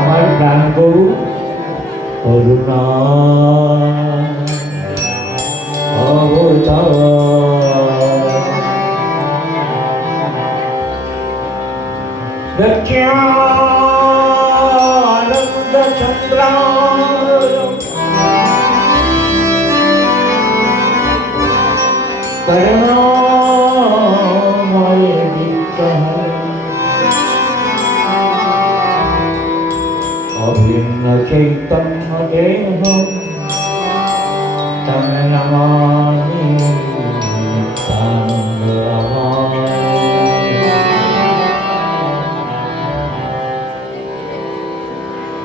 আমার প্রাণ গরু করুণা অবতার সচ্চিদানন্দ চন্দ্র করুণাময় বিগ্রহ অভিন্ন চৈতন্য দেহ তম নমামি নিত্যানন্দ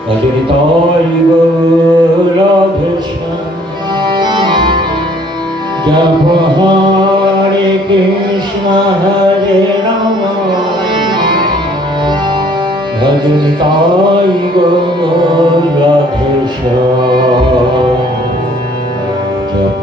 অজনিতায় গৌরভূষণ জপ হরে কৃষ্ণ হরে রাম ভজনিতায় গৌরভূষণ জপ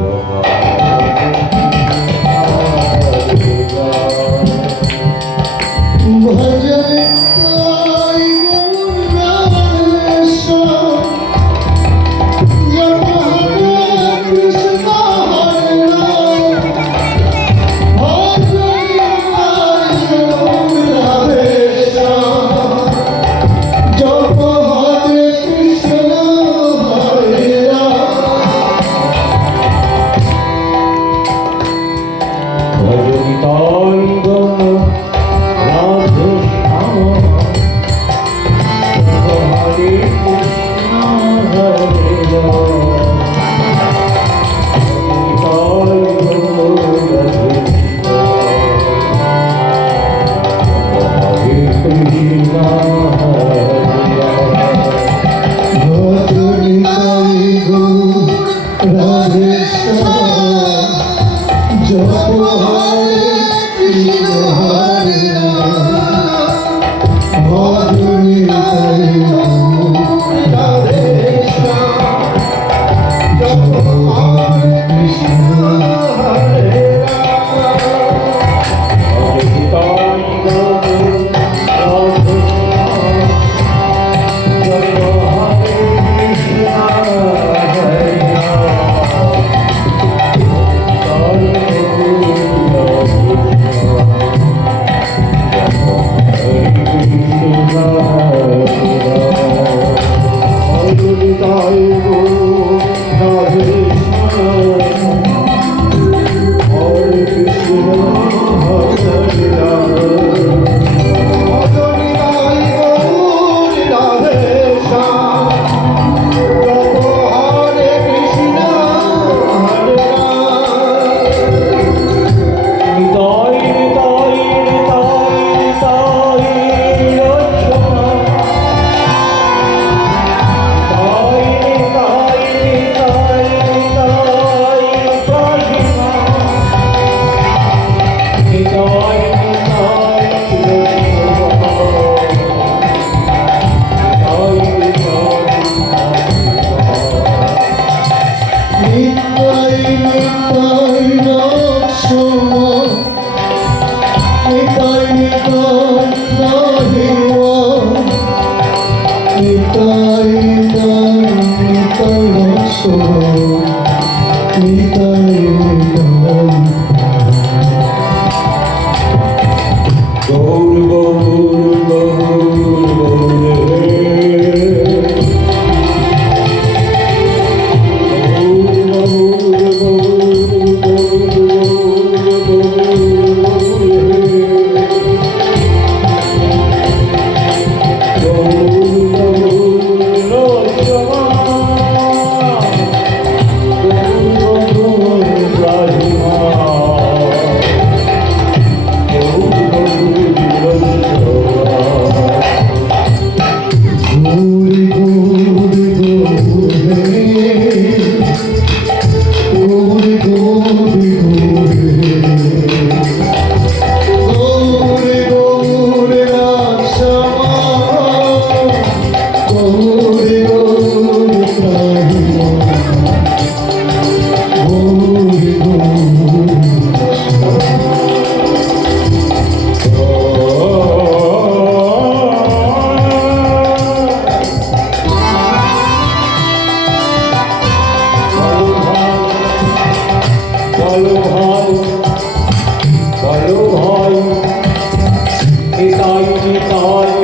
বলো ভাই বলো ভাই নিতাই নিতাই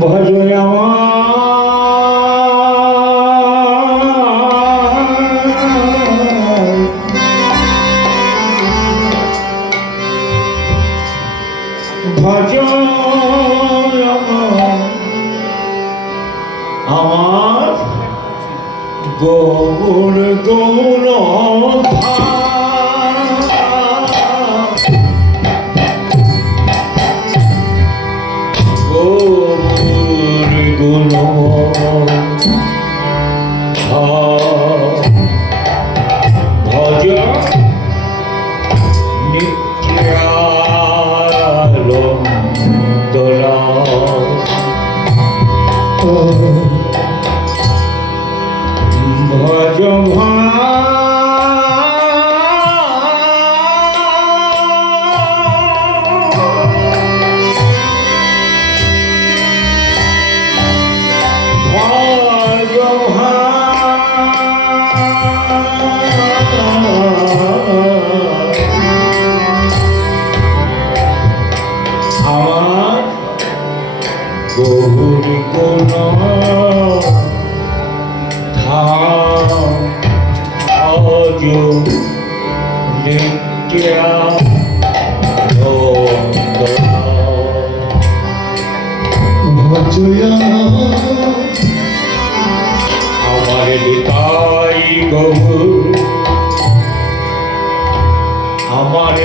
ভজয় আমার গৌর গৌর ভজ নিত্যানন্দলা ভজ আমার গৌরী কোন ধাম ভজ নিত্যানন্দ ভজয়া আমার নিতাই গৌর আমার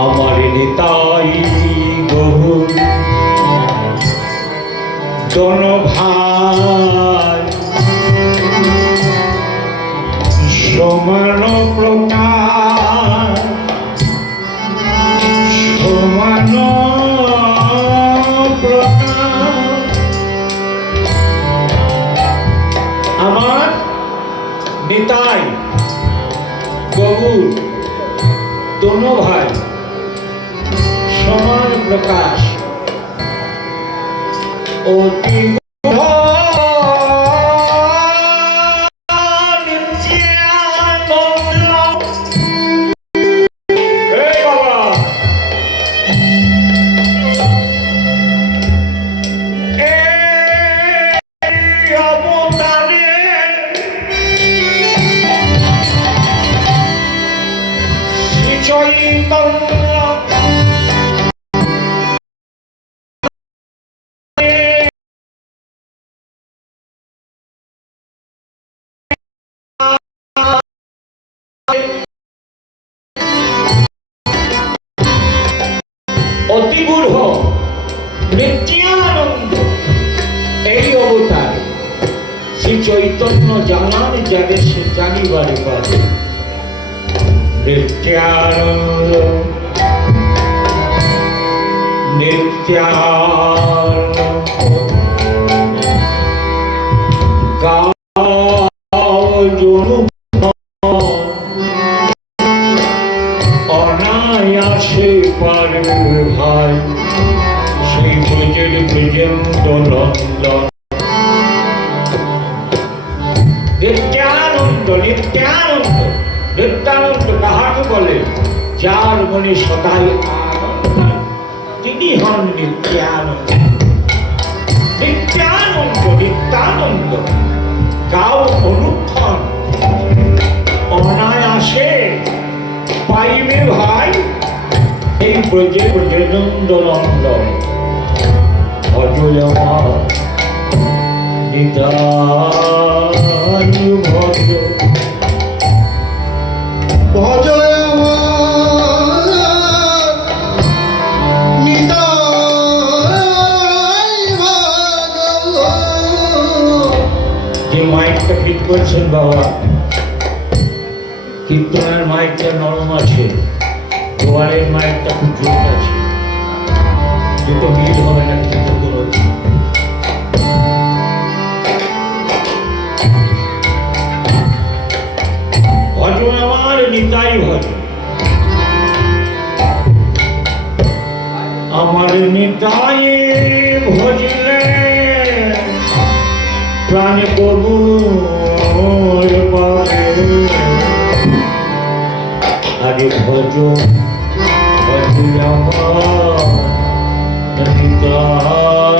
আমার নিতাই গৌর দোন ভাই সমান প্রকার সমান প্রকার আমার নিতাই গৌর দোনো ভাই সমান প্রকাশ অতি অতিগূঢ় নিত্যানন্দ এই অবতারে শ্রী চৈতন্য জানান যাবে সে জানিবারে পারে নিত্যানন্দ নিত্যানন্দ অনায়াসে পারে ভাই সেই ব্রজের ব্রজেন্দ্র নন্দন নিত্যানন্দ নিত্যানন্দ নিত্যানন্দ কাহাকে বলে যার মনে সদাই আনন্দ তিনি হন নিত্যানন্দ নিত্যানন্দ নিত্যানন্দ গাও অনুক্ষণ অনায়াসে পাইবে ভাই এই ব্রজে ব্রজেন্দ্র নন্দন অজয় নিতাই ভজ ভজয়া নিতাই ভজ। যে মাইকটা ফিট করছেন বাবা কীর্তনের মাইকটা নরম আছে দোয়ারের মাইকটা খুব জোর আছে দুটো মিল হবে না কিন্তু কোনো ভজন আমার নিতাই ভজ আমার নিতাই ভজলে প্রাণ প্রভু আরে ভজ ভজ আমার নিতাই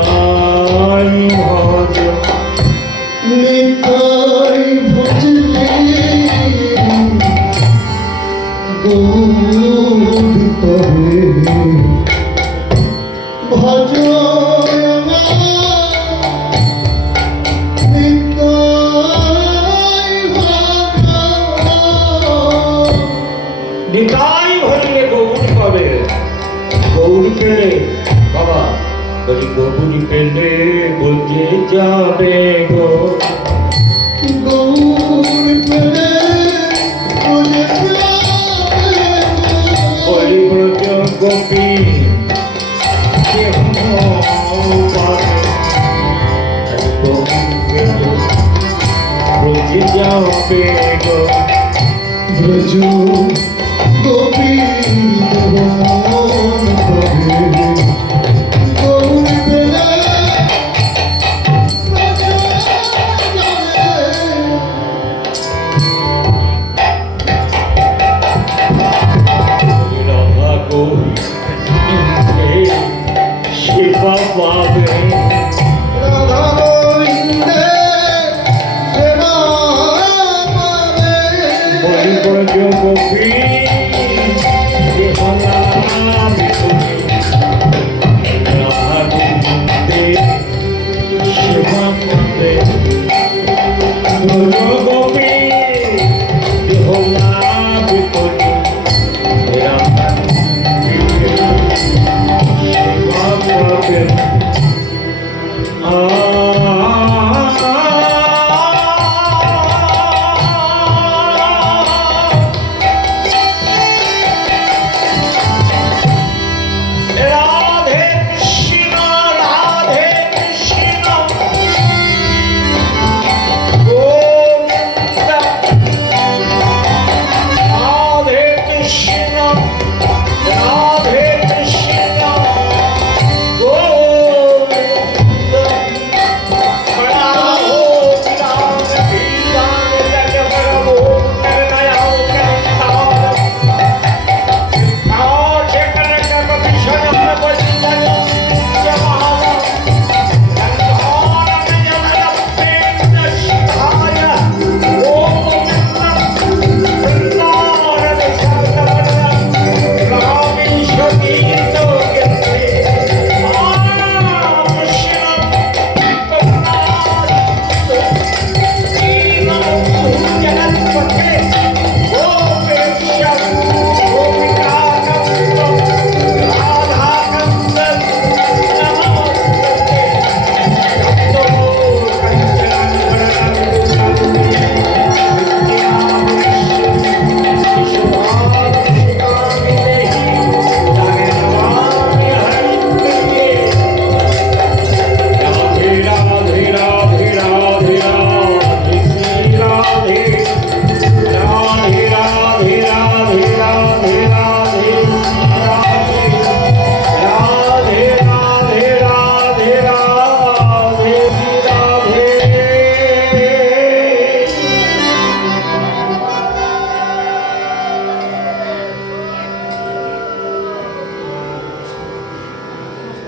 ভজ নিতাই ভজলে গৌর তবে ভজয়া নিতাই ভজলে গৌর পাবে গৌর পেলে বাবা বলি গৌর পেলে বুঝে যাবে গো গৌর পেলে বুঝে যাবে বলি ব্রজ গোপী কেহ পাবে গৌর পেলে বুঝে যাবে গো ব্রজ গোপীন্দ বন তবে গৌর পেলে রাধা গৌরী শিবা পাবে রাধা গোবিন্দে সেবা পাবে বলি ব্রজ গোপী দেহলাভে তুমি রাধা গোবিন্দে সেবা পাবে ব্রজ গোপী দেহলাভে তুমি রাধা গোবিন্দে সেবা পাবে রাধে কৃষ্ণ রাধে কৃষ্ণ গোবিন্দ রাধে কৃষ্ণ রাধে কৃষ্ণ গোবিন্দ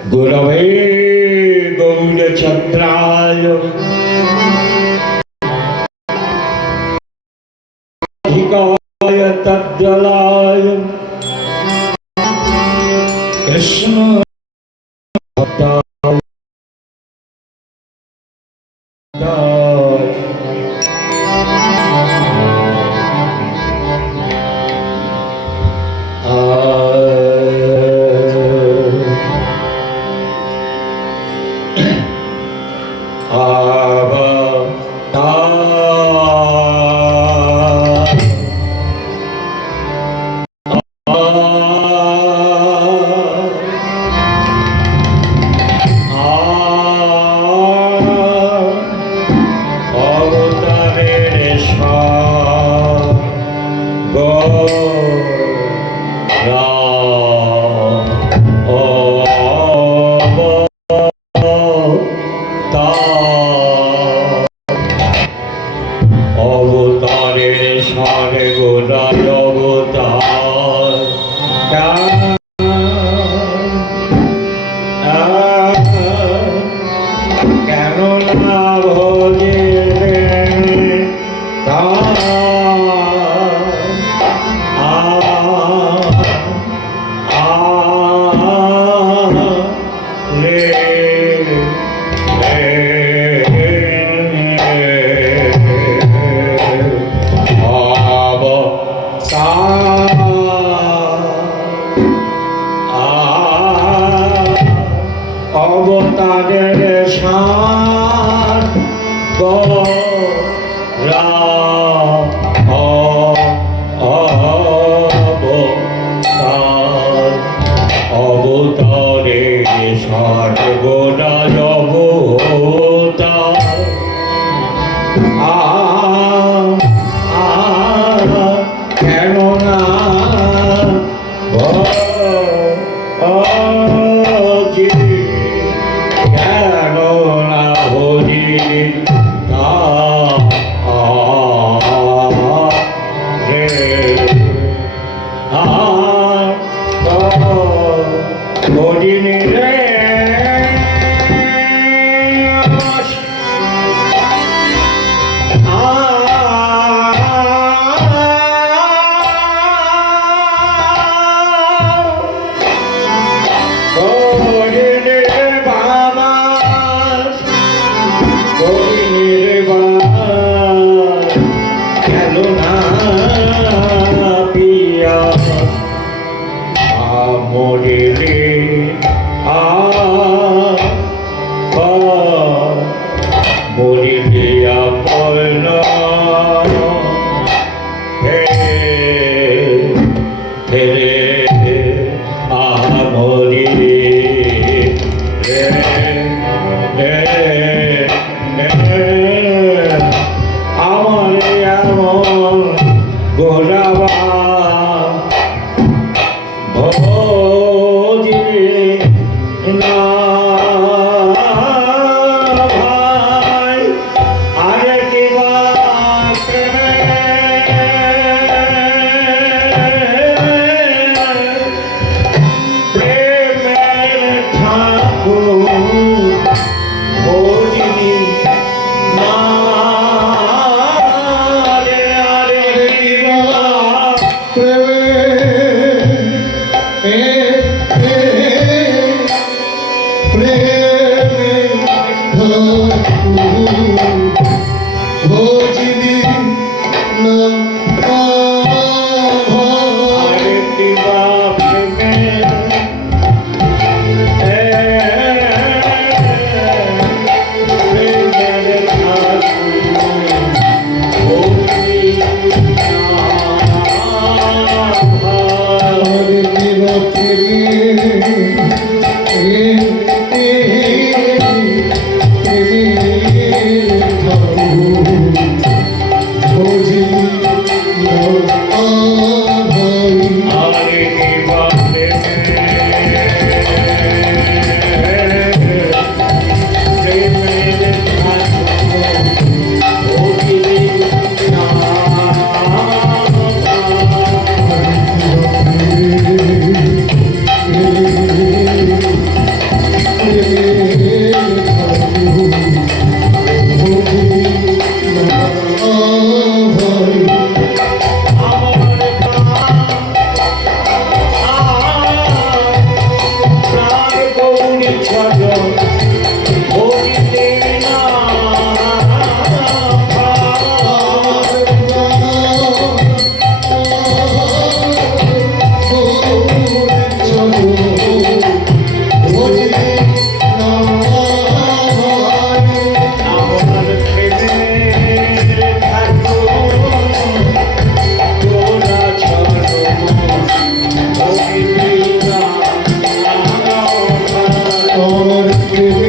गुरवे गौरचन्द्राय अधिकाय तद्दलाय कृष्ण भक्ताय অবতারের সারে গোড়ায় অবতার কেন না ভোজে অবতারের সার গোরা অবতার অবতারের সার গোরা অবতার কেন না Holy ভাই আরে কি প্রেমের ঠাকুর ভজিনি না রে আরে কি আরে কি প্রেমের আরে কি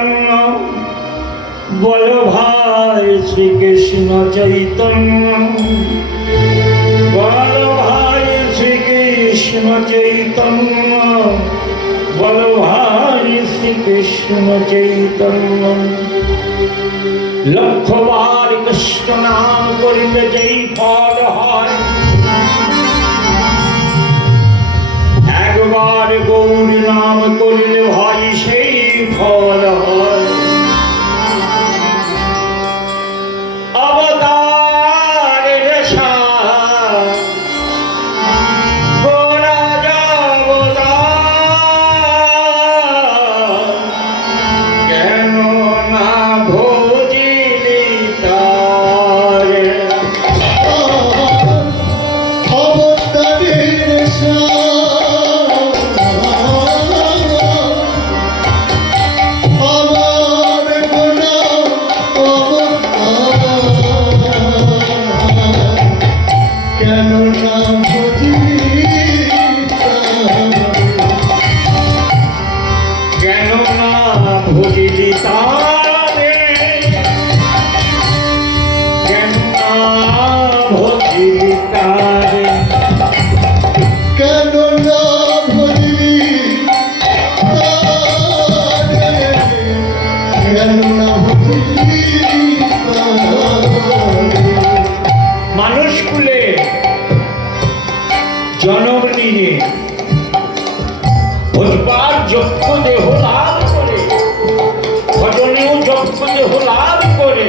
চৈতন্য বলো ভাই শ্রীকৃষ্ণ চৈতন্য বলো ভাই শ্রীকৃষ্ণ চৈতন্য বলো ভাই শ্রীকৃষ্ণ চৈতন্য লক্ষবার কৃষ্ণ নাম করিলে যেই ফল হয় একবার গৌর নাম করিলে ভাই সেই ফল হয় অবতার রেশা গোরা যাবতার কেন না ভজিলি তারে অবতারের আমার গোনা কেন না বুঝি কেন না ভজিলি তারে কেন না ভজিলি তারে কেন না বুঝি কেন না বুঝি মানুষ কুলে জনম নিয়ে ভোজবার যজ্ঞ দেহ লাভ করে ভজনেও যজ্ঞ দেহ লাভ করে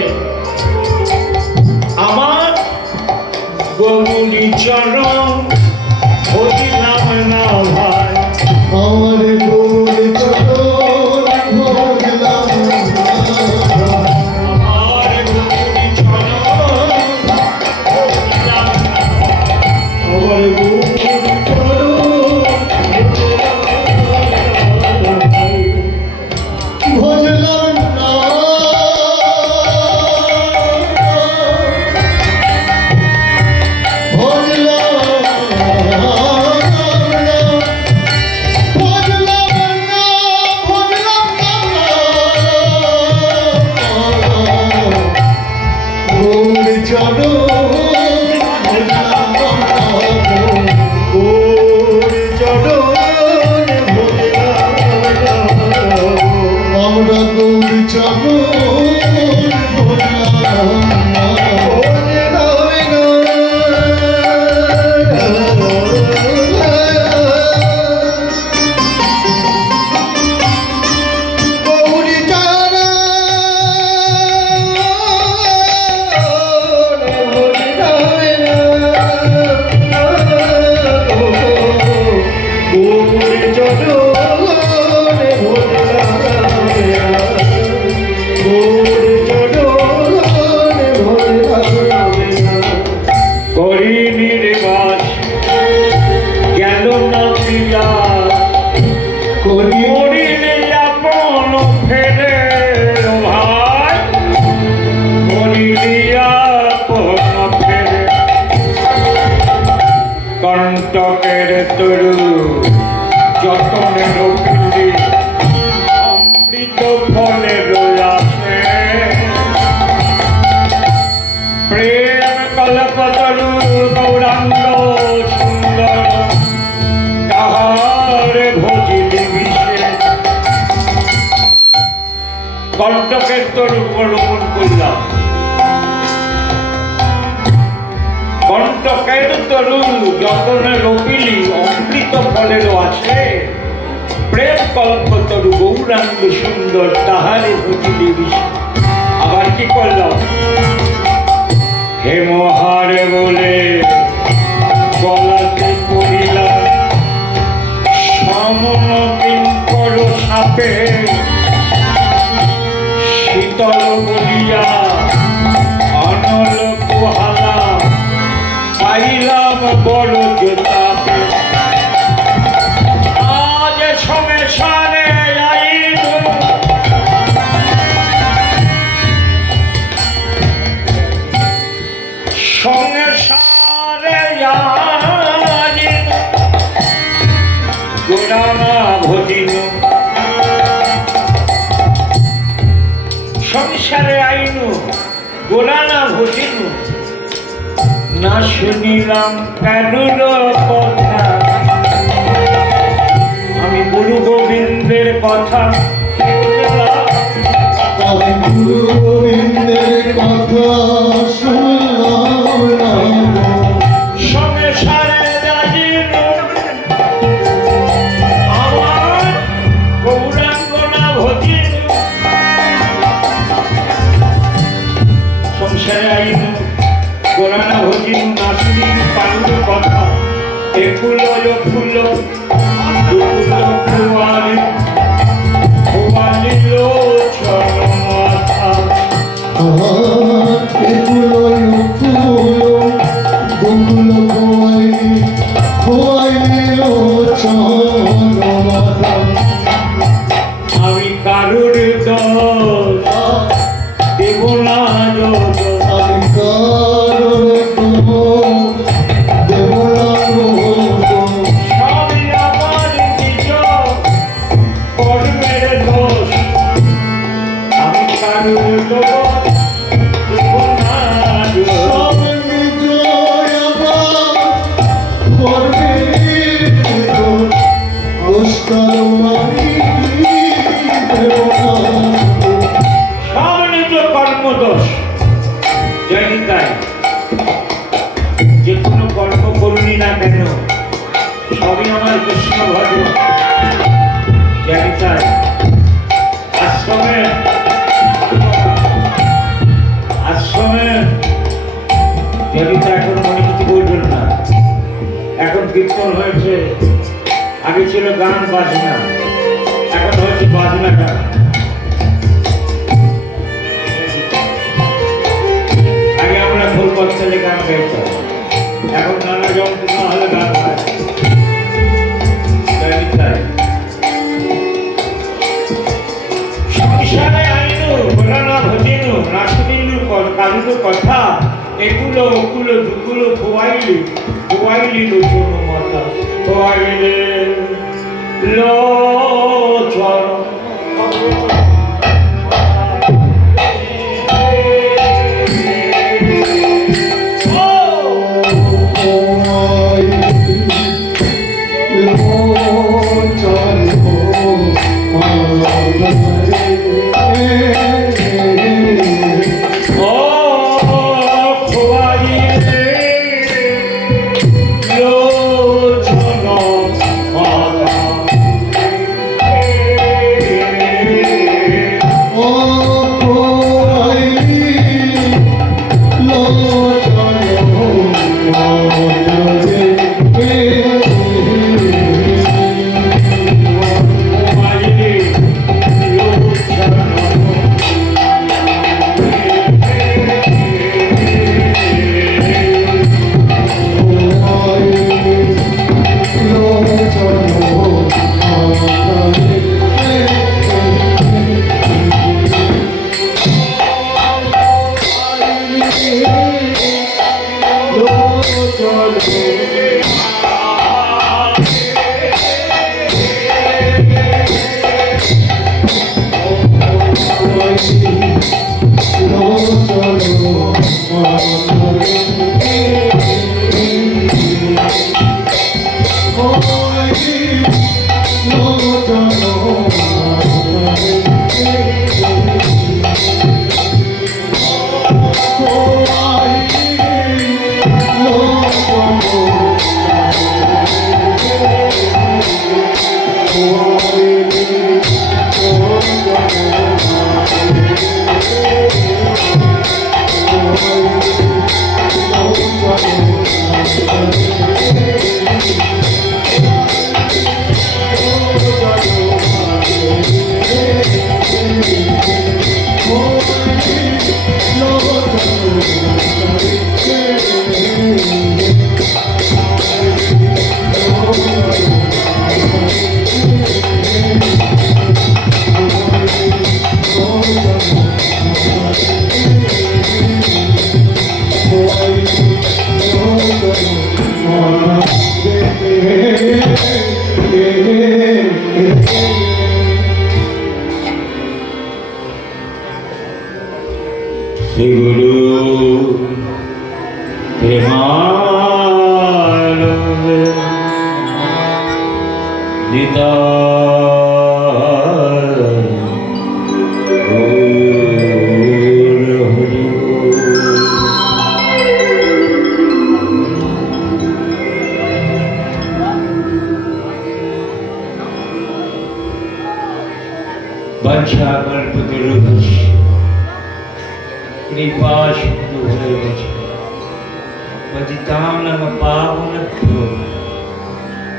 আমার গৌরী চরণ ভজিলাম না ভাই আমার গোল চরণ ভজলাম আমার গৌরী চরণ ভজিলাম না আমার গৌরী চরণ ভজলাম না আমরা গৌরী চরণ গৌরী করি নির্বাস গেল না বিলাস করিলে আপন ফেরে ভাই করিলে আপন ফেরে কণ্টকের তরু যতনের পিণ্ডি অমৃত ফলের আছে প্রেম কল্পতরু গৌরাঙ্গ সুন্দর তাহার ভজিলি বিশেষ কণ্টকের তরু অবলম্বন করলাম কণ্টকের তরু যতনে রপিলি অমৃত ফলেরও আছে প্রেম কল্পতরু গৌরাঙ্গ সুন্দর তাহারে ভজিলি বিশেষ আবার কি করলাম হে মহারে বলে গলাতে পড়িলাম সমন কিঙ্কর সাপে শীতল বলিয়া অনল কুহালা পাইলাম বড় জোতাপে আজ সমস্যারে আইল সংসারে আইল গোড়ানা ভজিল সংসারে আইনু গোলা না ভসিনু না শুনিলাম কারুর কথা আমি গুরু গোবিন্দের কথা শুনলাম। আমি গুরু গোবিন্দের কথা শুনলাম না সংসারে রাজিনু আমার গৌরাঙ্গ না ভজিনু সংসারে আইনু গোলা না ভজিনু না শুনিনু কারুর কথা একুল ফুল দুকুল ফুয়ালি ফুয়ালি লোচন মাথা এগুলো গুলো খোয়াইলো চন্দ্রমাতা আমি কারুর দোষ দেব না দোষ আমি কারোর দেবলাগো সবই আমার নিজ কর্মের দোষ আমি কারুর দোষ দেব না দোষ সব নিজ আমার কর্মের দোষ কারো আমি দেব না সব নিজ কর্মদোষ জানি তাই যে কোনো কর্ম করুনি না কেন সবই আমার কৃষ্ণ ভজ জানি তাই আশ্রমে আশ্রমে জানি তা এখন মনে কিছু বলবেন না এখন কীর্তন হয়েছে আগে ছিল গান বাজনা এখন হয়েছে বাজনা গান আগে আমরা ফুল পথে গান গাইতাম এখন নানা যন্ত্রণা হলে গান হয় তাই তাই। সংসারে আইনু বলা না ভজিনু না শুনিলু কালুর কথা একুলো ওকুলো দুকুলো খোয়াইলি লোচন মাথা খোয়াইলে লোচন শ্রী গুরু প্রেমানন্দ নিতাই গৌর হরি বল। বাঞ্ছা কল্পতরুভ্যশ্চ কৃপা সিন্ধুভ্যশ্চ পতিতানাং পাবনেভ্যো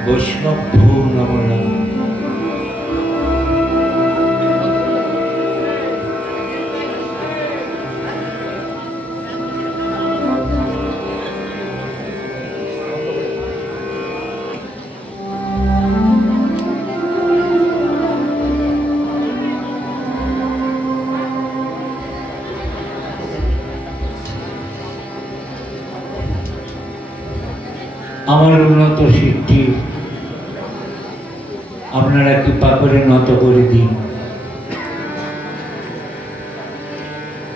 বৈষ্ণবেভ্যো নমো নমঃ। আমার উন্নত সিদ্ধি আপনারা কৃপা করে নত করে দিন।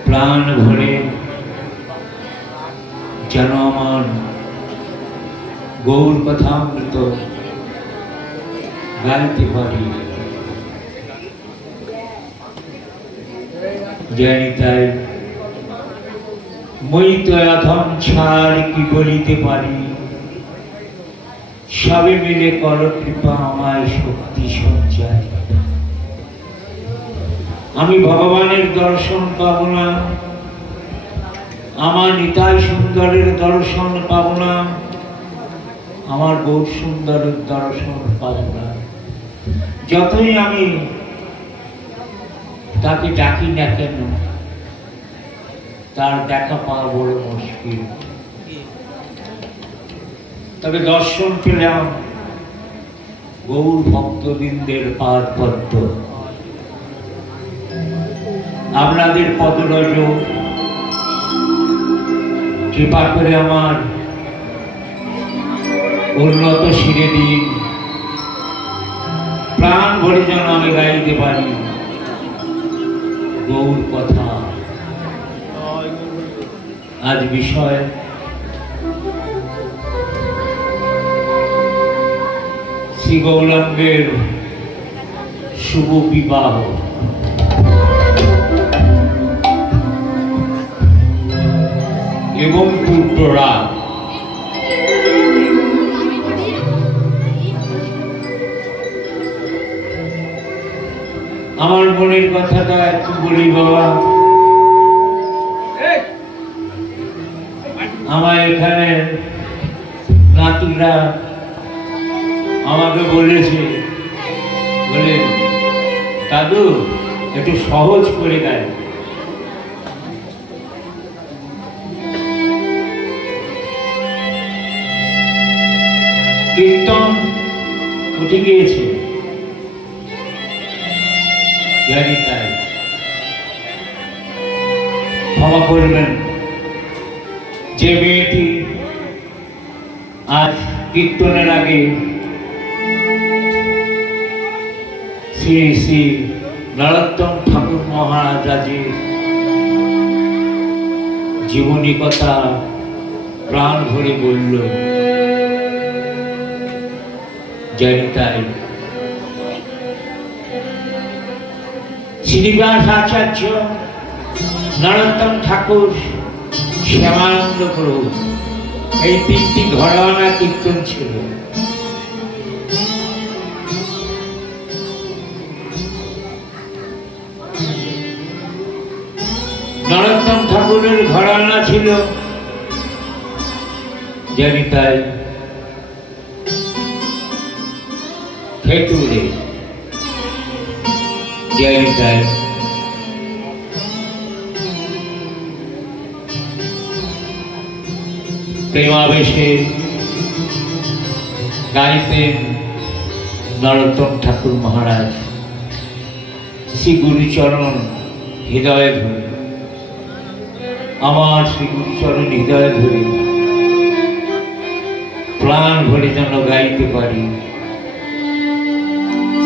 প্রাণ ভরে যেন আমার গৌর কথামৃত গাইতে পারি। জানি তাই মই তো অধম ছাড় কি বলিতে পারি, সবে মিলে কর কৃপা আমায় শক্তি সঞ্চার। আমি ভগবানের দর্শন পাব না, আমার নিতাই সুন্দরের দর্শন পাব না, আমার গৌর সুন্দরের দর্শন পাব না। যতই আমি তাকে ডাকি না কেন, তার দেখা পাওয়া বড় মুশকিল। তবে দর্শন পেলাম গৌর ভক্তবৃন্দের পাদ পদ্ম, আপনাদের পদরজ কৃপা করে আমার উন্নত শিরে দিন। প্রাণ ভরে যেন আমি গাইতে পারি গৌর কথা। আজ বিষয় শ্রী গৌরাঙ্গের শুভ বিবাহ। এবং পুত্ররাগ। আমার মনের কথাটা একটু বলি বাবা। আমার এখানে নাতিরা আমাকে বলেছে, বলে দাদু একটু সহজ করে দেয়। কীর্তন উঠে গিয়েছে, জানি তাই ক্ষমা করবেন। যে মেয়েটি আজ কীর্তনের আগে শ্রী শ্রী নরোত্তম ঠাকুর মহারাজের জীবনী কথা প্রাণ ভরে বলল, জানি তাই শ্রীনিবাস আচার্য, নরোত্তম ঠাকুর, শ্যামানন্দ প্রভু, এই তিনটি ঘরানা কীর্তন ছিল। নরোত্তম ঠাকুরের ঘরানা ছিল জানি তাই খেতুরে, জানি তাই প্রেমাবেশে গাইতেন নরোত্তম ঠাকুর মহারাজ। শ্রী গুরুচরণ হৃদয়ে ধরে, আমার শ্রী গুরুচরণ হৃদয়ে ধরে প্রাণ ভরে যেন গাইতে পারি।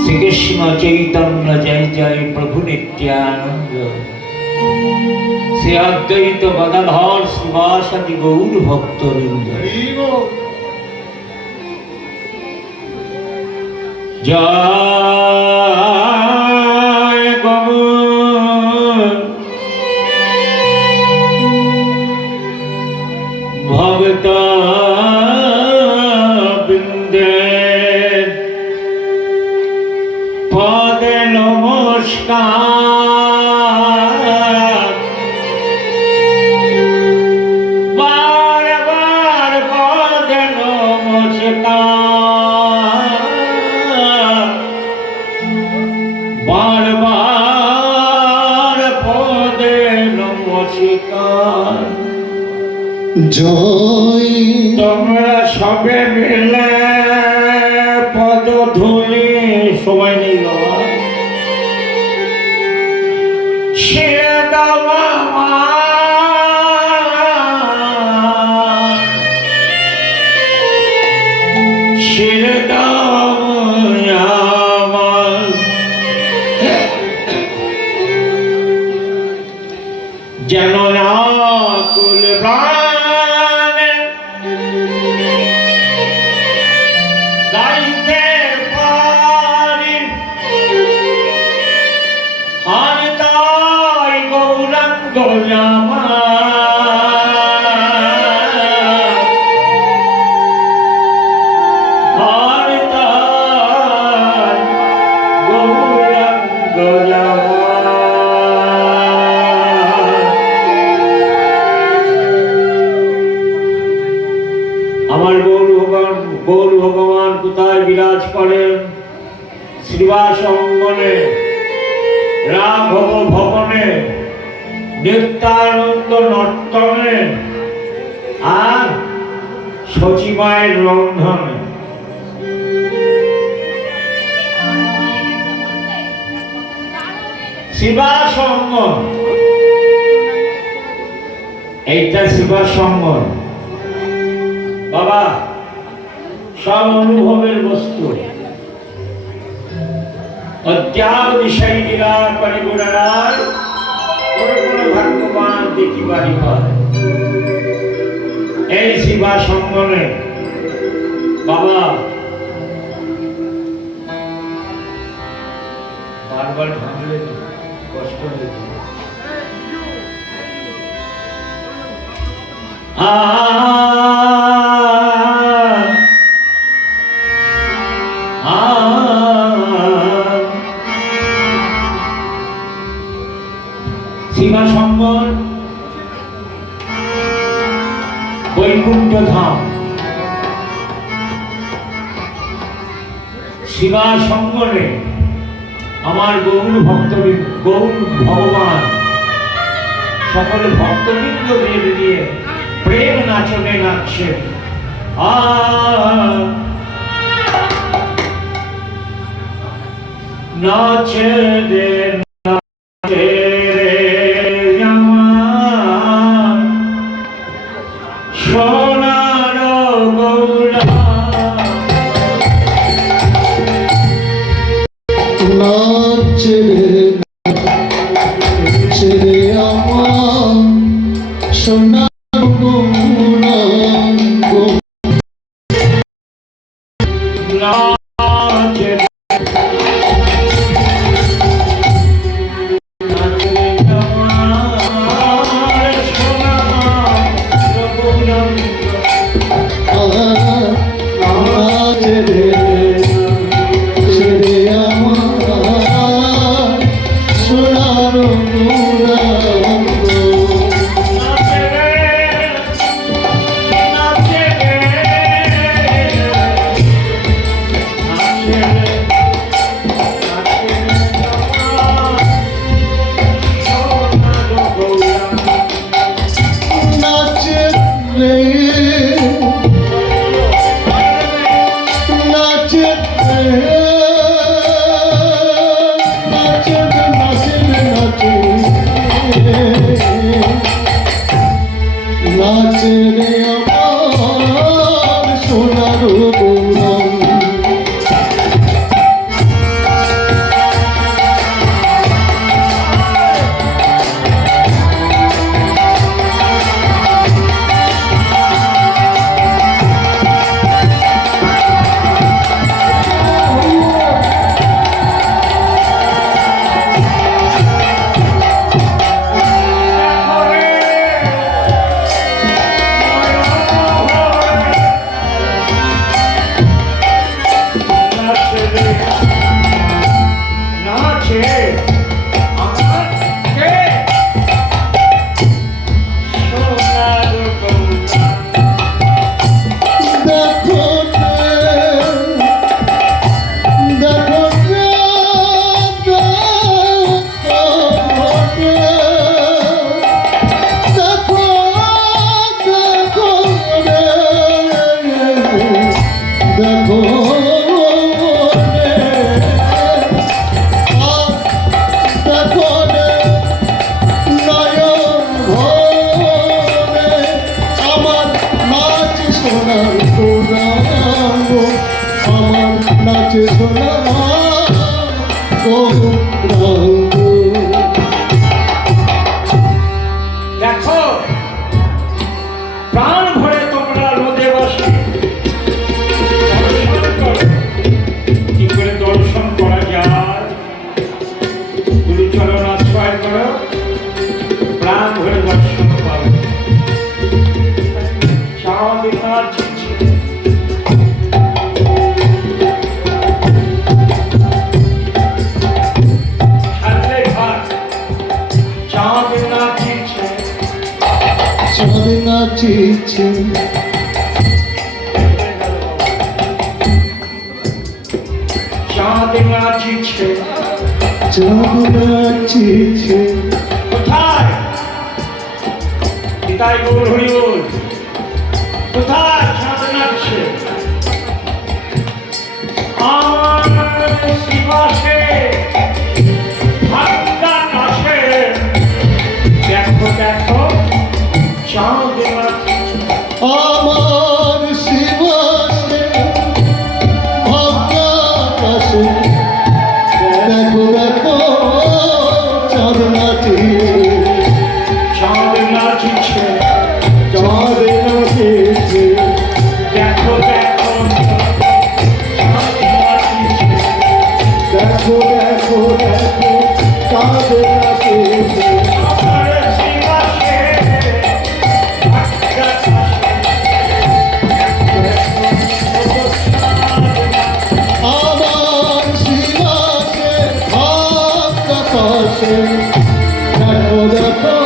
শ্রীকৃষ্ণ চৈতন্য জয় জয় প্রভু নিত্যানন্দ, শ্রী শ্রী অদ্বৈত গদাধর শ্রীবাসাদি গৌর ভক্তবৃন্দ, জয় গৌর ভক্ত বৃন্দে পদে নমস্কার, বারবার পদে নমস্কার, বারবার পদে নমস্কার। জয় তোমরা সবে মিলে পদ ধুলি, সময় নেই বাবা, শিরে দাও আমার, শিরে দাও আমার, যেন আকুল প্রাণে গাইতে পারি, হার তাই গৌরাঙ্গ আমার, হার তাই গৌরাঙ্গ আমার। আমার গৌর ভগবান কোথায় বিরাজ করেন? শ্রীবাস অঙ্গনে, রাঘব ভবনে, নিত্যানন্দ নর্তনে, আর সচিমায়ের রন্ধনে। শিবাস অঙ্গন, এইটা শিবাস অঙ্গন বাবা, সব অনুভবের বস্তু। অত্যাগ বিষয় নিরাকরি গুণার কোনো কোনো ভাগ্যবান দেখিবারি হয়। এই শিবা সঙ্গনে বাবা বারবার ভাঙলে কষ্ট হয়ে যায়। শিবা সঙ্গন বৈকুণ্ঠ ধাম, শিবা সঙ্গনে আমার গৌর ভক্তবৃন্দ, গৌর ভগবান সকল ভক্তবৃন্দদের নিয়ে প্রেম নাচনে নাচছে। নাচে রে নাচে রে আমার সোনার গৌরা, নাচে রে আমার সোনার গৌরাঙ্গ, নাচে নাচে রে আমার সোনার গৌরাঙ্গ, নাচে রে নাচে রে নাচে নাচে নাচে চাঁদ নাচিছে চাঁদ নাচিছে চাঁদ নাচিছে চাঁদ নাচিছে কোথায় পিতাই গৌর হরি বল কোথায় চাঁদ নাচছে আমার শিবাসে ভাগ্যা নাচে দেখো দেখো চাঁদ নাচছে আমার শিবাসে ভাগ্যাকাশে দেখো দেখো চাঁদ নাচিছে চাঁদ নাচিছে চাঁদ নাচিছে দেখো দেখো চাঁদ নাচিছে দেখো দেখো দেখো চাঁদ নাচিছে আমার শিবাসে ভাগ্যা নাচে আমার শিবাসে ভাগ্যাকাশে দেখো দেখো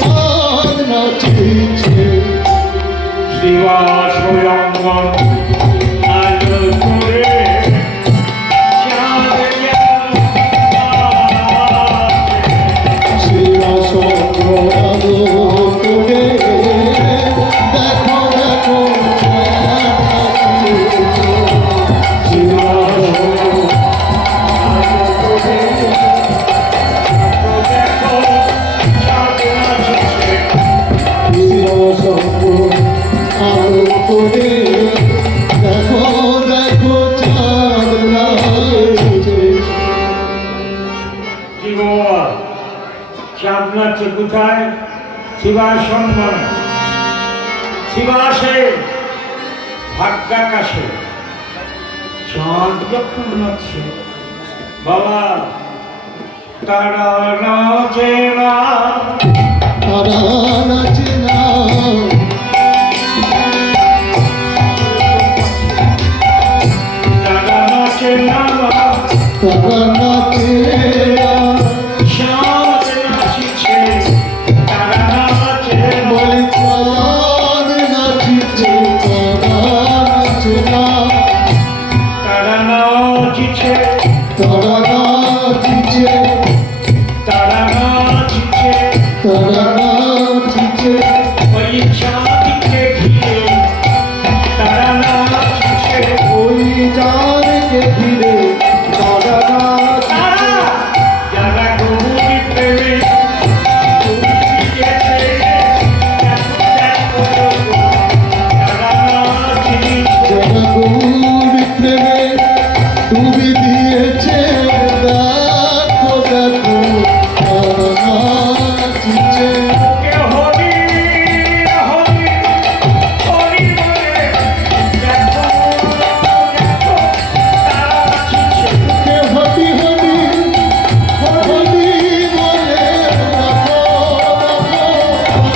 চাঁদ নাচিছে শিবা স্বয়ংবর আলো করে চাঁদ শিবাসঙ্গ আলো করে দেখো দেখো দেখো দেখো চাঁদ নাচিছে চাঁদ নাচছে কোথায় শিবা সম্মান শিবাসে ভাগ্যাকাশে চাঁদ যখন নাচছে বাবা তারা নাচে না তারা নাচে না তারা নাচে না তারা নাচে না চাঁদ নাচিছে তারা নাচে না বলে চাঁদ নাচিছে তারা নাচে না তারা নাচিছে তারা নাচিছে তারা নাচিছে তারা নাচিছে ওই চাঁদকে ঘিরে তারা নাচিছে ওই চাঁদকে ঘিরে তারা নাচিছে যারা গৌরী প্রেমে ডুবিয়েছে, দেখো দেখো তারা নাচিছে যারা গৌর প্রেমে ডুবি দিয়েছে দেখো দেখো তারা নাচিছে কে হরি হরি হরি বলে দেখো দেখো তারা নাচিছে কে হরি হরি হরি বলে দেখো দেখো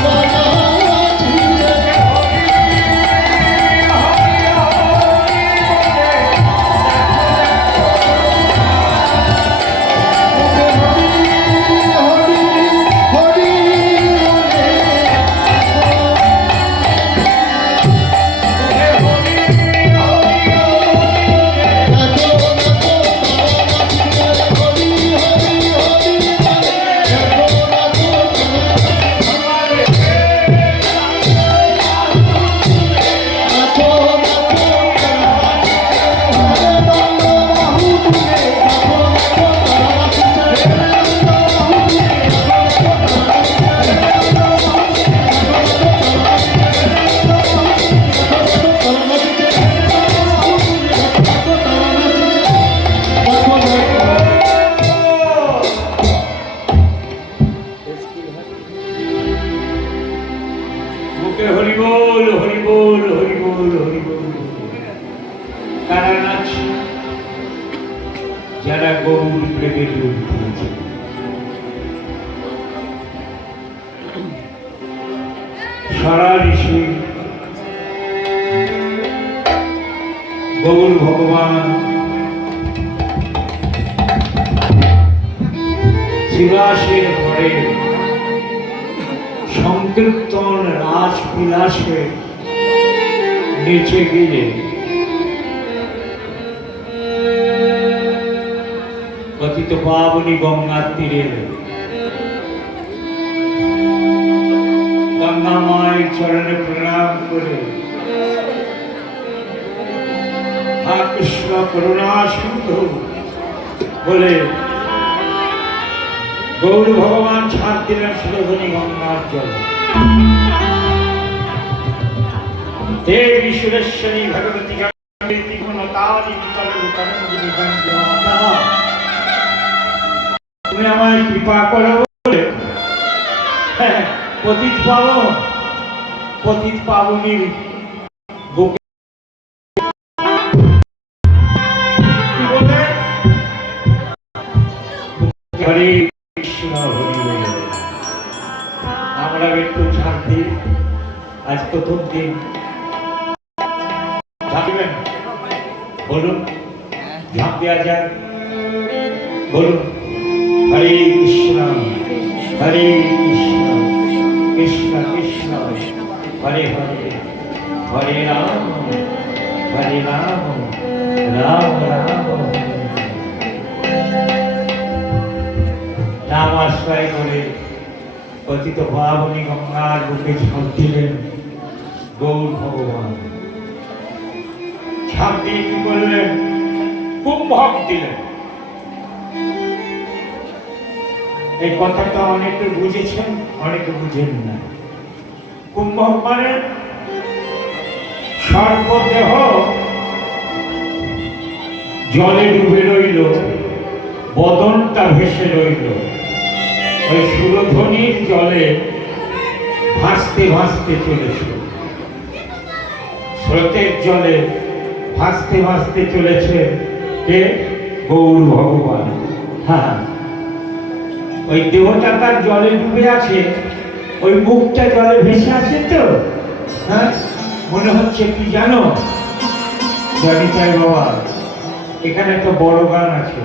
তারা নাচিছে হরি হরি বলে দেখো দেখো তারা নাচিছে হরি হরি হরি বলে দেখো দেখো দেখো মুখে হরি বল হরি বল হরি বল হরি বল তারা নাচছে যারা গৌর প্রেমে ডুবে পড়েছে সারা ঋষি গৌর ভগবান শিবাসের ঘরে কীর্তন রাস বিলাসে নিচে গিয়ে পতিত পাবনী গঙ্গার তীরে গঙ্গা মায়ের চরণে প্রণাম করে হা কৃষ্ণ করুণা সিন্ধু বলে গৌর ভগবান ছাড় দিলেন সুরধনী গঙ্গার জল। দেবী সুরেশ্বরী ভগবতী তুমি আমায় কৃপা করো বলে পতিত পাবনীর বুকে হরে কৃষ্ণ হরি বলে আমরা একটু ছাড় দিই। আজ প্রথম দিন ঝাঁকবেন, বলুন ঝাঁক দেওয়া যায়, বলুন হরে কৃষ্ণ হরে কৃষ্ণ কৃষ্ণ কৃষ্ণ হরে হরে হরে রাম রাম রাম হরে। নাম আশ্রয় করে পতিত পাবনী গঙ্গার বুকে ঝাঁপ দিলেন গৌর ভগবান। ঝাঁপ দিয়ে কি করলেন? কুম্ভক দিলেন। এই কথাটা অনেকে বুঝেছেন, অনেকে বুঝেন না। কুম্ভক মানে সর্বদেহ জলে ডুবে রইল, বদনটা ভেসে রইল। ওই সুরধ্বনির জলে ভাসতে ভাসতে চলেছে, স্রোতের জলে ভাসতে ভাসতে চলেছে কে? গৌর ভগবান। হ্যাঁ, ওই দেহটা তার জলে ডুবে আছে, ওই মুখটা জলে ভেসে আছে তো। হ্যাঁ, মনে হচ্ছে কি জানো? জানি তাই বাবা, এখানে একটা বড় গান আছে।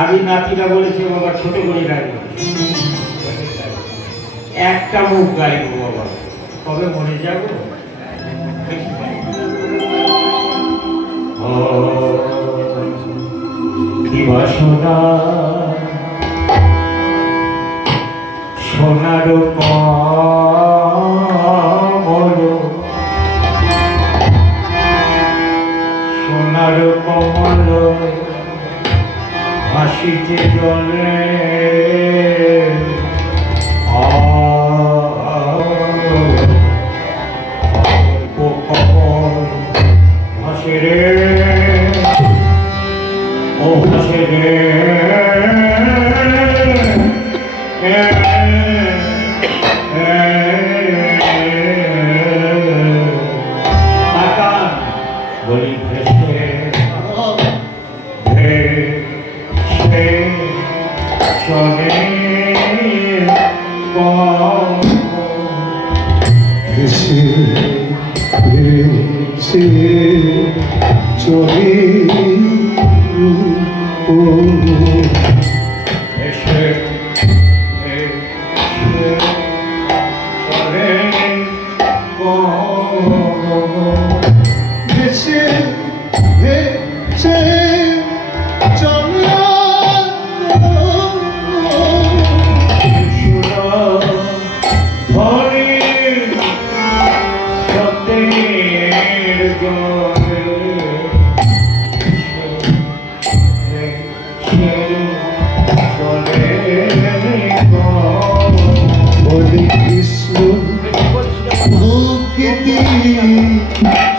আগে নাতিরা বলেছে বাবা ছোট করে গাইব, একটা মুখ গাইব বাবা, কবে মরে যাব। দিবাসনা সোনার কমল, সোনার কমল ভাসিতে জলে ভাসে রে, ও ভাসে রে। বলি ভেসে চলে ভেসে ভেসে চলে ভেসে চলে ভেসে ভেসে চলে বলে কৃষ্ণ ভক্তি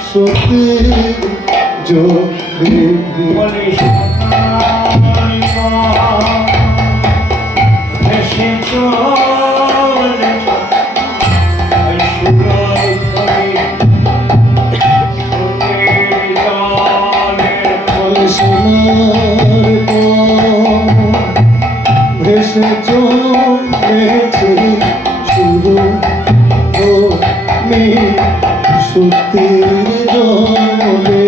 সতে জলে ভেসে চলে বলে সোনার ভেসে চলেছে শুরু ও মে সত্যের জলে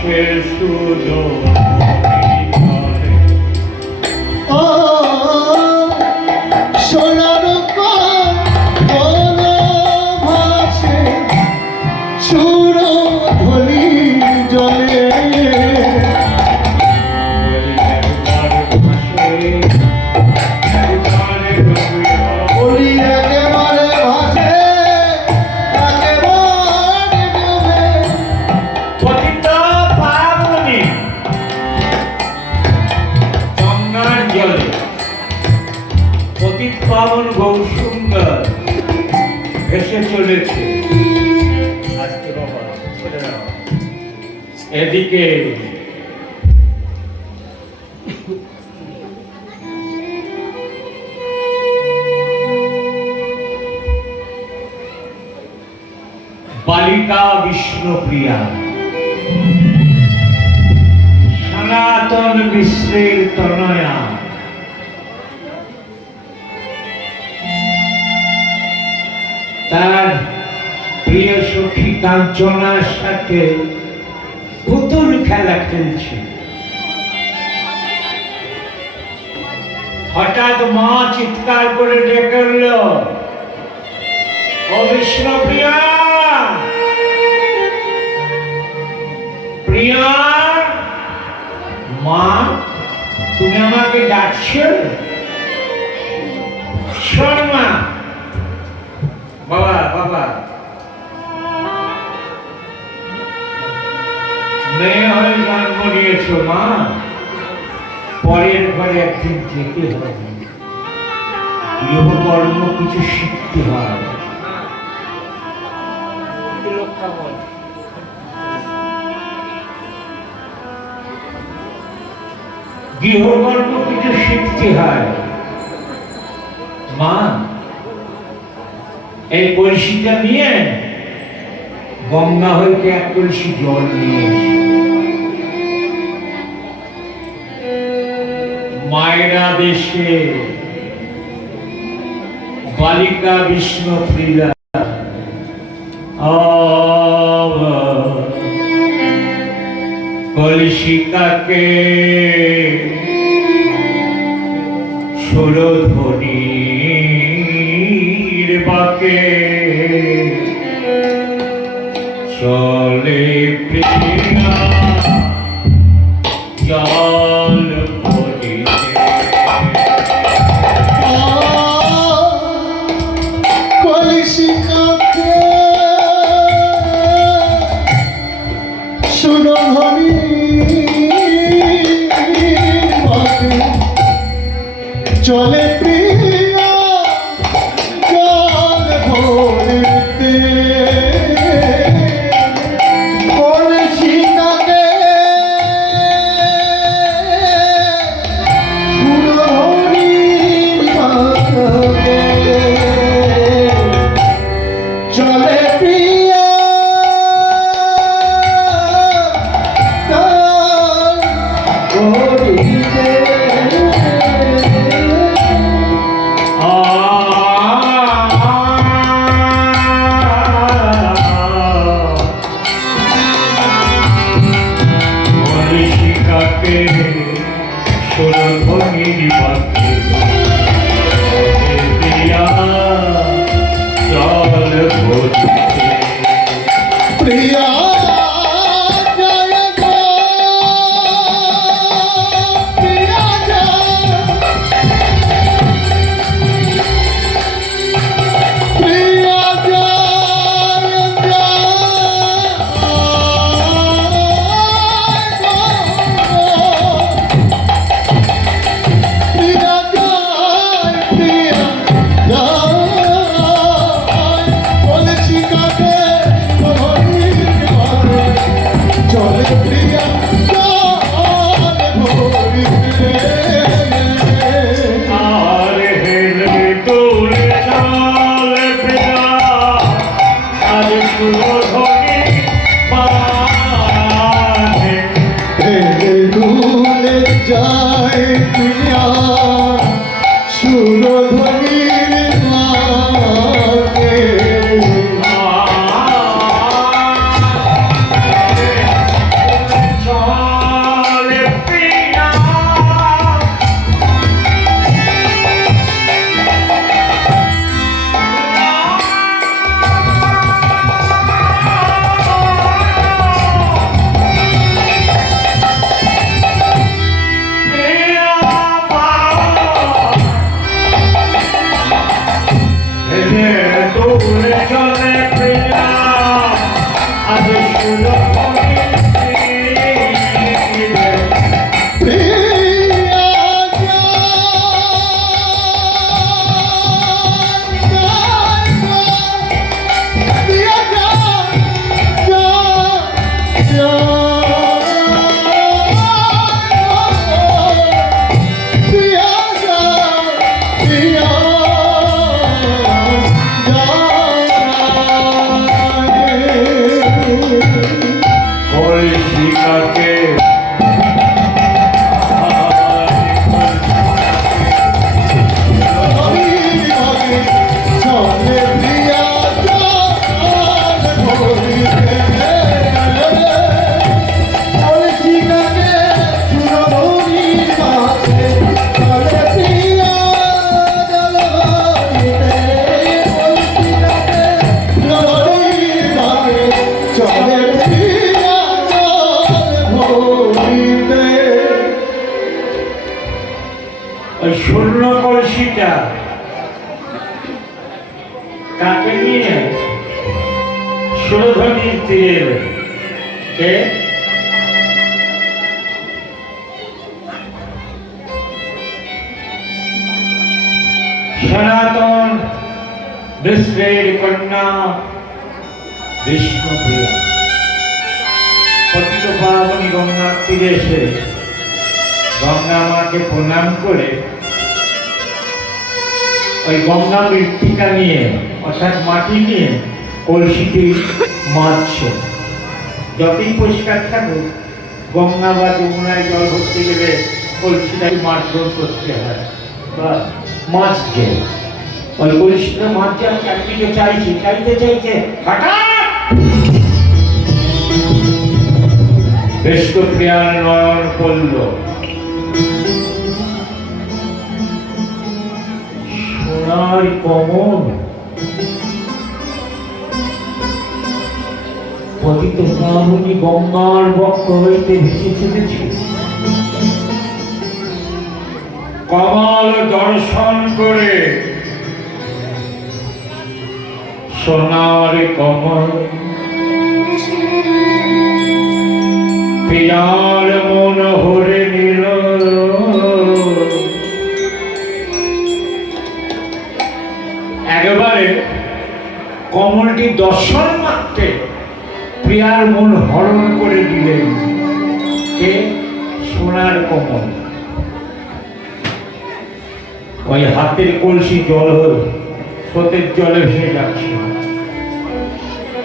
ভাসে সুদো ও সোনার বলো ভাসে সুরো ধলি জলে বলি একেবারে ভাসে একেবারে ডুবে পতিত পাবনি গঙ্গার জলে পতিত পাবন বহু সুন্দর ভেসে চলেছে। আজকে বাবা ছেড়ে দাও। এদিকে বালিকা বিষ্ণুপ্রিয়া সনাতন বিশ্বের তনয়া তার প্রিয় সখী কাঞ্চনার সাথে পুতুল খেলা খেলছে। হঠাৎ মা চিৎকার করে ডেকে উঠল, ও বিষ্ণুপ্রিয়া, প্রিয়া। মা, তুমি আমাকে ডাকছো? শোন মা। বাবা বাবা, মেয়ে হয়ে জন্ম নিয়েছো মা, পরের ঘরে একদিন যেতে হবে, গৃহকর্ম কিছু শিখতে হয়। গৃহকর্ম কিছু শিখতে হয় মা। এই কলসিটা নিয়ে গঙ্গা হইতে এক কলসি জল নিয়ে মায়েরা দেশে বালিকা বিষ্ণুপ্রিয়া কলসিকাকে সুরধ্বনির বাকে চলে প্রিয়া জল কলসিকাকে সুরধ্বনি চলে প্রিয়া জল ভরিতে কলসিকাকে সুরধ্বনির বাকে চলে প্রিয়া জল ভরিতে সুরধ্বনির বাকে প্রিয়া জল ভরিতে প্রিয়া জয় গো প্রিয়া জয় প্রিয়া চলে প্রিয়া আর হেলে তোরে চাল প্রিয়া আর সুরধ্বনি বাজে দুলে যায় প্রিয়া সুরধ্বনির বাকে ডাকে ওই শূন্য কলসিটা কাকে নিয়ে সুরধনির তীরে এলেন। কে? সনাতন বিশ্বের কন্যা বিষ্ণুপ্রিয়া পতিত পাবনী গঙ্গার তীরে এসে গঙ্গা মাকে প্রণাম করে ওই গঙ্গা মৃত্তিকা নিয়ে অর্থাৎ মাটি নিয়ে কলসিটি মাজছে। যতই পরিষ্কার থাকুক গঙ্গা বা যমুনায় জল ভরতে গেলে কলসিটাকে মার্জন করতে হয় বা মাজছে। ওই কলসিটা মাজছে আর চাকরিকে চাইতে হঠাৎ বিষ্ণুপ্রিয়ার নয়ন পড়ল। সোনার কমল পতিত পাবনী গঙ্গার বক্ষ হইতে ভেসে চলেছে। কমল দর্শন করে সোনার কমল প্রিয়ার মন হরে নিল। একেবারে কমলটি দর্শন মাত্রে প্রিয়ার মন হরণ করে দিলেন। কে? সোনার কমল। ওই হাতের কলসি জল হল স্রোতের জলে ভেসে যাচ্ছে।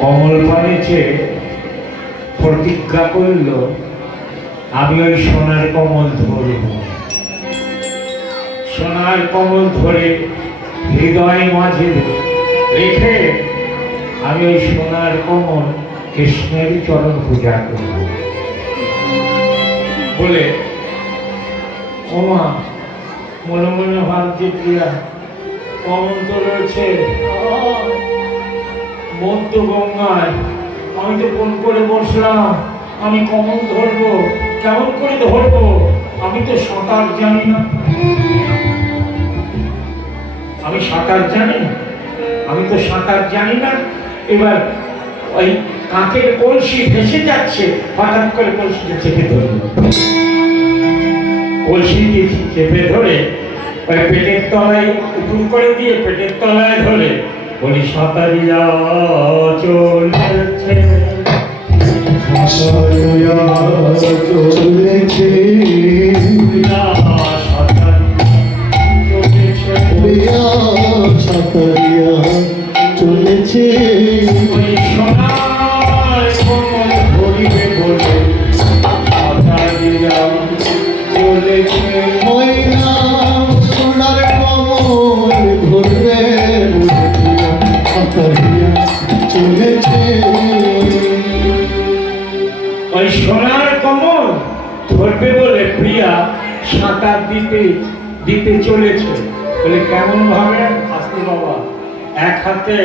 কমল পানিছে প্রতিজ্ঞা করল, আমি ওই সোনার কমল ধরব। সোনার কমল ধরে হৃদয় মাঝে রেখে আমি ওই সোনার কমল কৃষ্ণের চরণ পূজা করব বলে ওমা মনে মনে ভাবছে প্রিয়া কমল তো রয়েছে মধ্য গঙ্গায়, আমি তো ফোন করে বসলাম, আমি কমল ধরবো, কেমন করে ধরবো? আমি তো সাঁতার জানি না। আমি সাঁতার জানি না। এবার ওই কাকের কলসি ভেসে যাচ্ছে, হঠাৎ করে কলসিটা চেপে ধরল। কলসিটি চেপে ধরে ওই পেটের তলায় উপুর করে দিয়ে পেটের তলায় ধরে বলি সাঁতারিয়া চলেছে। চলেছে ওই সোনার কমল ধরিবে বলে সাঁতারিয়া চলেছে। ওই নাম সোনার কমল ধরবে চলেছে। ওই সোনার কমল ধরবে বলে প্রিয়া সাঁতার দিতে চলেছে। বলে কেমন ভাবে? আসতে বাবা এক হাতে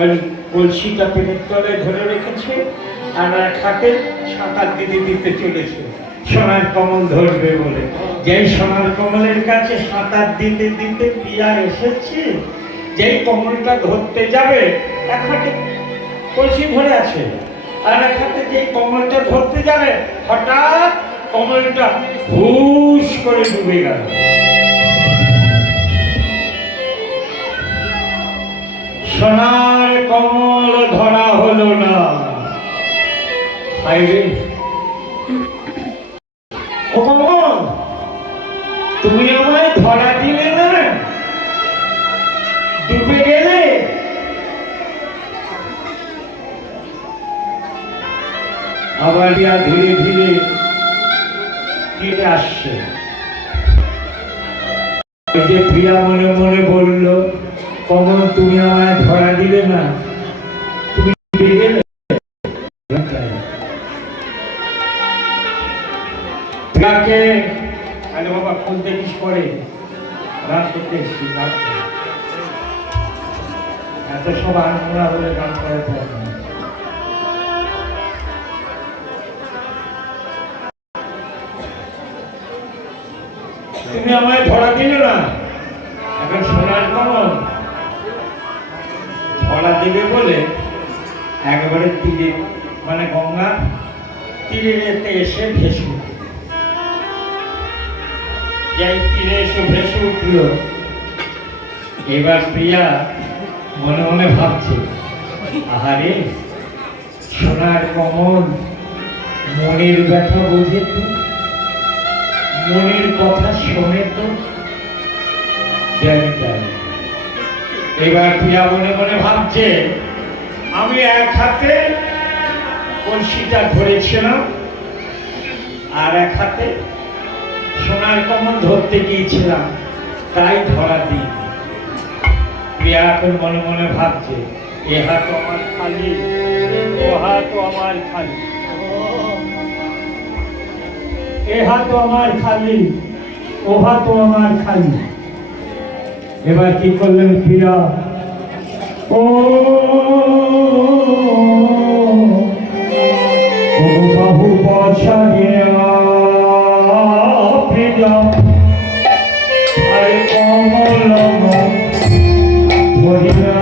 ওই কলসিটা পেটের তলে ধরে রেখেছে আর এক হাতে সাঁতার দিতে চলেছে সোনার কমল ধরবে বলে। যেই সোনার কমলের কাছে সাঁতার দিতে প্রিয়া এসেছে, যেই কমলটা ধরতে যাবে এক হাতে কলসি ধরে আছে আর এক হাতে যেই কমলটা ধরতে যাবে হঠাৎ কমলটা হুশ করে ডুবে গেল। সোনার কমল ধরা হলো না। ও কমল, তুমি আমায় ধরা দিলে না, ডুবে গেলে। আবার এবার দিয়া ধীরে ধীরে কেটে আসছে। ওই যে প্রিয়া মনে মনে বলল, কমল তুমি আমায় ধরা দিলে না, তুমি গেলে। প্রিয়াকে আরে বাবা খুলতে কিস করে রাত করতে এসছি, এত সব আনমনা বলে গান করে থাকে। তুমি আমায় ধরা দিলে না, এখন সোনার কমল ধরা দিবে বলে একেবারে তীরে মানে গঙ্গা তীরেতে এসে ভেসে উঠল। যাই তীরে এসে ভেসে উঠল। এবার প্রিয়া মনে মনে ভাবছে, আহারে সোনার কমল মনের ব্যথা বোঝে তো, মনের কথা শোনে তো, জানি তাই। এবার প্রিয়া মনে মনে ভাবছে, আমি এক হাতে কলসিটা ধরেছিলাম আর এক হাতে সোনার কমল ধরতে গিয়েছিলাম, তাই ধরা দিই। প্রিয়া এখন মনে মনে ভাবছে, এ হাত আমার খালি, ও হাত আমার খালি, এ হাত আমার খালি, ও হাত আমার খালি। এবার কি করলেন প্রিয়া, ও বাহু পছাড়িয়ে প্রিয়া আরে কমল ধরিয়া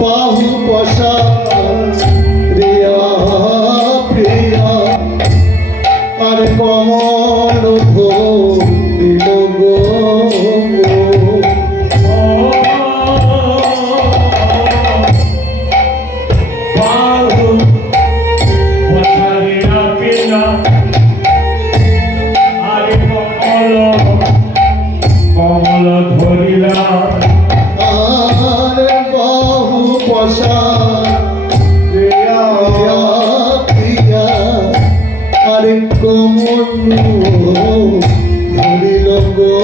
বাহু বসা প্রিয়া প্রিয়া আর কমল ধরিল গো। কমল ধরিলা আর বাহু বসা প্রিয়া প্রিয়া আর কমল ধরিল গো।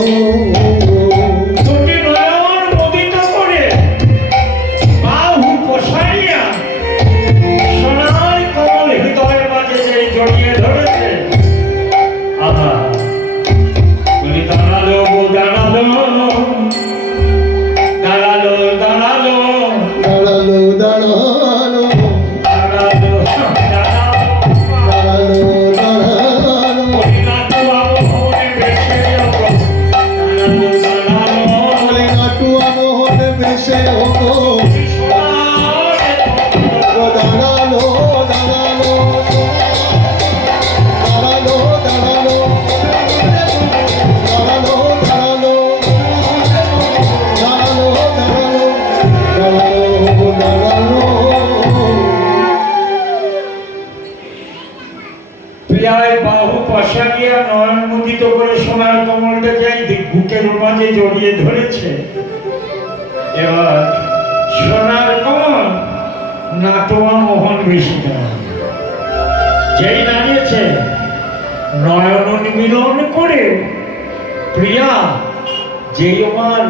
দুটি নয়ন মোদিত করে বাহু পছাড়িয়া সোনার কমল হৃদয়ের মাঝে যে জড়িয়ে ধরেছে। আহা বলি দাঁড়ালো গো দাঁড়ালো, দাঁড়ালো দাঁড়ালো, দাঁড়ালো দাঁড়ালো দাঁড়ালো দাঁড়ালো দাঁড়ালো নাটু বাবু ভবনে বেশে দাঁড়ালো দাঁড়ালো বলে নাটুয়া মোহন বেশে হতো দাঁড়ালো দাঁড়ালো দাঁড়ালো দাঁড়ালো দাঁড়ালো দাঁড়ালো দাঁড়ালো দাঁড়ালো দাঁড়ালো। প্রিয়ায় বাহু পছাড়িয়া নয়ন মুদিত করে সোনার কমলটা যাই বুকের মাঝে জড়িয়ে ধরেছে। এবার সোনার কমল নাটোয়া মোহন বেশি যেই দাঁড়িয়েছে নয়ন মিলন করে প্রিয়া যেই আমার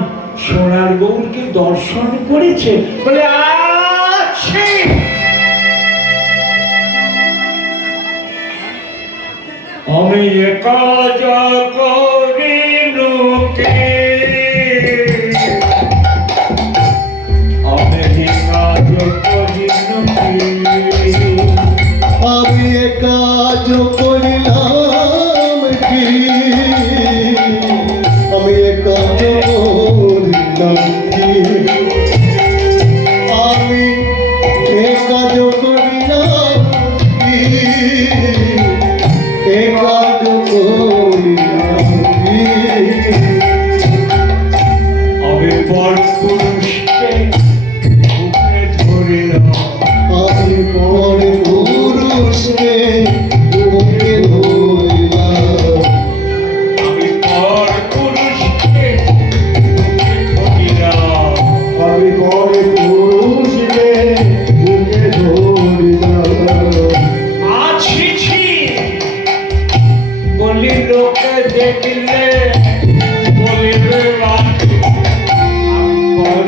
সোনার গৌরকে দর্শন করেছে বলে আছে আমি কাজ করি লোকে, আমি কাজ করি লোকে, আমি এ কাজ করিলাম কি, আমি এ কাজ করিলাম কি, আমি এ কাজ করিলাম কি, এ কাজ করিলাম কি। আমি পর পুরুষকে বুকে ধরিলাম, আমি পর পুরুষকে বুকে বলিলে বলিবে বাকি আমার